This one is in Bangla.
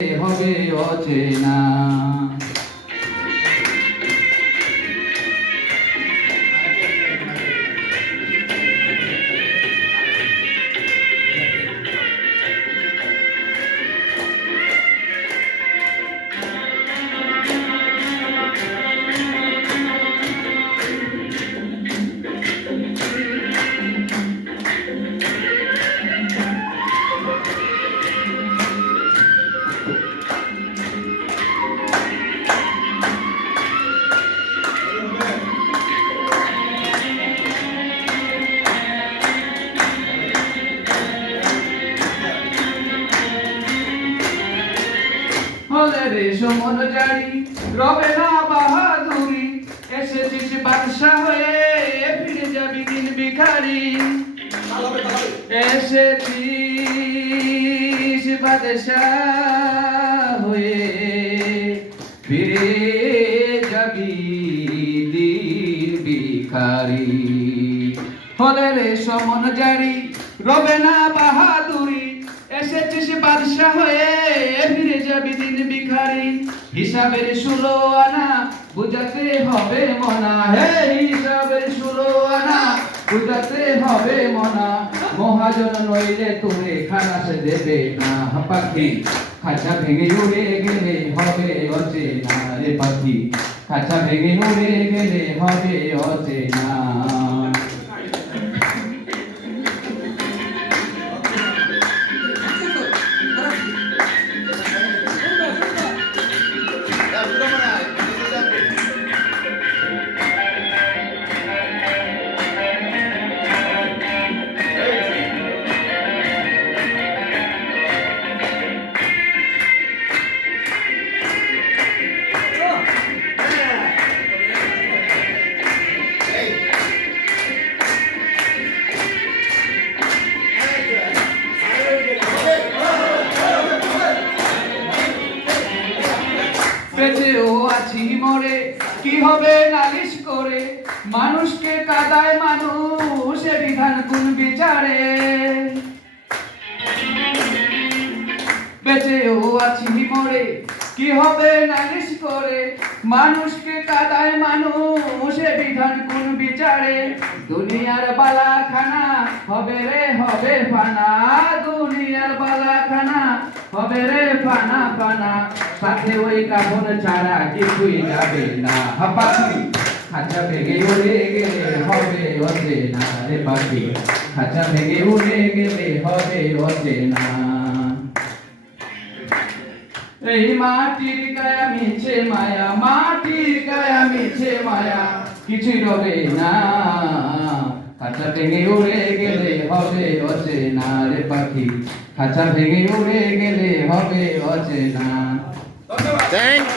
হবে অচেনা। হলে রে সমন জারি রবে না বাহাদুরি, এসেছিস বাদশা হয়ে ফিরে যাবি দিন ভিখারি। এসেছিস বাদশা হয়ে ফিরে যাবি দিন ভিখারি। হলে রে সমন জারি রবে না বাহাদুরি, এসেছিস বাদশা হয়ে ফিরে যাবি দিন ভিখারি। হিসাবের 16 আনা বুঝাতে হবে মনা, হে হিসাবের 16 আনা বুঝাতে হবে মনা। মহাজন নইলে তোরে খালাস দেবে না পাখি, খাঁচা ভেঙে উড়ে গেলে হবে অচেনা রে পাখি, খাঁচা ভেঙে উড়ে গেলে হবে অচেনা। বেঁচেও আছি মরে কি হবে নালিশ করে, মানুষকে কাদায় মানুষ বিধান কোন বিচারে। বেঁচেও আছি মরে কি হবে নালিশ করে, মানুষকে কাদায় মানুষ বিধান কোন বিচারে। দুনিয়ার বালাখানা হবে রে হবে ফানা, দুনিয়ার বালাখানা হবে রে ফানা ফানা। সাথে ওই কাপড় ছাড়া কিছুই যাবে না পাখি, খাঁচা ভেঙে উড়ে গেলে হবে অচেনা রে পাখি, খাঁচা ভেঙে উড়ে গেলে হবে অচেনা। এই মাটির গায়া মিছে মায়া, মাটির গায়া মিছে মায়া, কিছুই রবে না। খাঁচা ভেঙে উড়ে গেলে হবে অচেনা রে পাখি, খাঁচা ভেঙে উড়ে গেলে হবে অচেনা। Thank